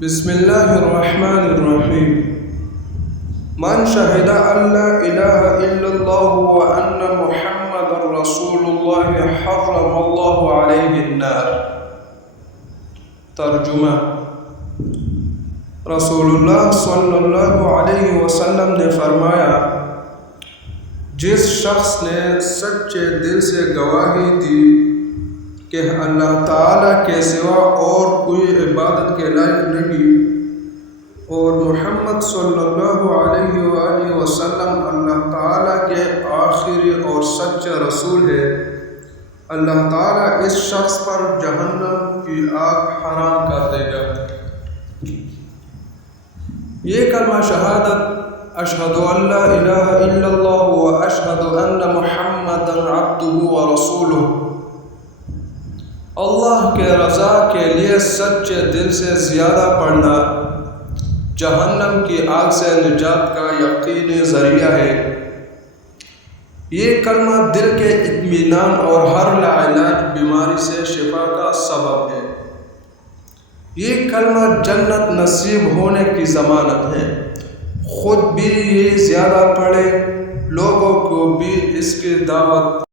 بسم اللہ الرحمن الرحیم من شہد ان لا الہ الا اللہ وان محمد رسول اللہ حرم اللہ علیہ النار۔ ترجمہ: رسول اللہ صلی اللہ علیہ وسلم نے فرمایا، جس شخص نے سچے دل سے گواہی دی کہ اللہ تعالیٰ کے سوا اور کوئی عبادت کے لائق نہیں اور محمد صلی اللہ علیہ وآلہ وسلم اللہ تعالیٰ کے آخری اور سچے رسول ہے، اللہ تعالیٰ اس شخص پر جہنم کی آگ حرام کر دے گا۔ یہ کلمہ شہادت اشہد ان لا الہ الا اللہ و اشہد ان محمدا عبدہ و رسولہ، اللہ کے رضا کے لیے سچے دل سے زیادہ پڑھنا جہنم کی آگ سے نجات کا یقینی ذریعہ ہے۔ یہ کلمہ دل کے اطمینان اور ہر لاعلاج بیماری سے شفا کا سبب ہے۔ یہ کلمہ جنت نصیب ہونے کی ضمانت ہے۔ خود بھی یہ زیادہ پڑھے، لوگوں کو بھی اس کی دعوت